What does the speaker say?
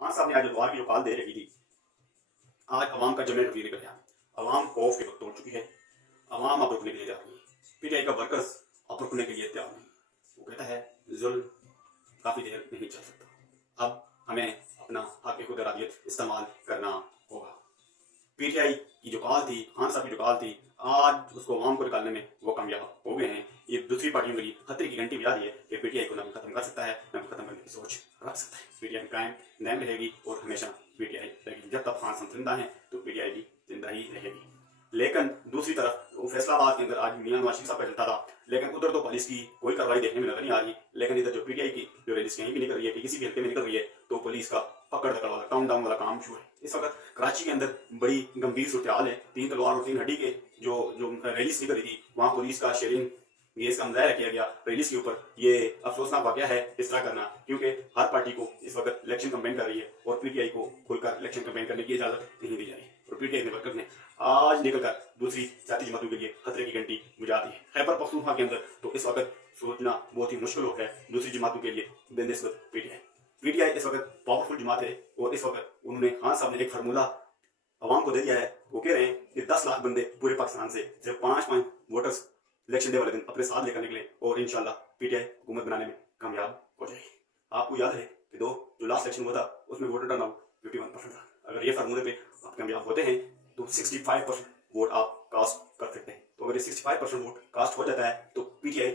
खान साहब ने आज इतवार की जो कॉल दे रखी थी, आज अवाम का जमने नतीजे निकल गया। अवाम खौफ के वक्त तोड़ चुकी है। अवाम अब रुकने के लिए तैयार नहीं। पीटीआई का वर्कर्स अब रुकने के लिए तैयार नहीं। वो कहता है जुल्म काफ़ी देर नहीं चल सकता, अब हमें अपना हक खुद इरादियत इस्तेमाल करना होगा। पीटीआई की जो कॉल थी, खान साहब की जो कॉल थी, आज उसको अवाम को निकालने में वो कामयाब हो गए हैं। ये दूसरी पार्टियों के लिए खतरे की घंटी बजा दी है कि पीटीआई को न खत्म कर सकता है, न खत्म करने की सोच रख सकता है। पीटीआई कायम दायम रहेगी और हमेशा पीटीआई रहेगी। जब तक खान साहब जिंदा है तो पीटीआई भी जिंदा ही रहेगी। लेकिन दूसरी तरफ वो फैसलाबाद के अंदर आज मियां नवाज शरीफ साहब का चलता था, लेकिन उधर तो पुलिस की कोई कार्रवाई देखने में नजर नहीं आ रही। लेकिन इधर जो पीटीआई की जो रैली कहीं भी निकल रही है कि किसी भी हल्के में निकल रही है तो पुलिस का पकड़ दकड़ वाला काउंट डाउन वाला काम शुरू है। इस वक्त कराची के अंदर बड़ी गंभीर सूरत हाल है। 3 तलवार और 3 हड्डी के जो जो रैलीज निकल रही थी, वहाँ पुलिस का शेयरिंग गैस का मुजाहरा किया गया रैलीज के ऊपर। ये अफसोसनाक वाकया है इस तरह करना, क्योंकि हर पार्टी को इस वक्त इलेक्शन कैंपेन कर रही है और पीटीआई को खुलकर इलेक्शन कैंपेन करने की इजाजत नहीं दी जा रही। और पीटीआई के वर्कर्स ने आज निकलकर दूसरी जाति जमातों के लिए खतरे की घंटी बुझा दी है। खैबर पख्तूनख्वा के अंदर तो इस वक्त सोचना बहुत ही मुश्किल हो है दूसरी जमातों के लिए बेनिस्बत पीटीआई। पीटीआई इस वक्त पावरफुल जमात है और इस वक्त उन्होंने खान साहब ने एक फार्मूला अवाम को दे दिया है। वो कह रहे हैं कि 10 लाख बंदे पूरे पाकिस्तान से सिर्फ 5 वोटर्स इलेक्शन डे वाले दिन अपने साथ लेकर निकले और इंशाल्लाह पीटीआई हुकूमत बनाने में कामयाब हो जाएगी। आपको याद है कि जो लास्ट इलेक्शन हुआ था उसमें वोटर टर्नआउट 51% था। अगर ये फार्मूले पे आप कामयाब होते हैं तो 65% वोट आप कास्ट कर सकते हैं। तो अगर ये 65% वोट कास्ट हो जाता है तो पीटीआई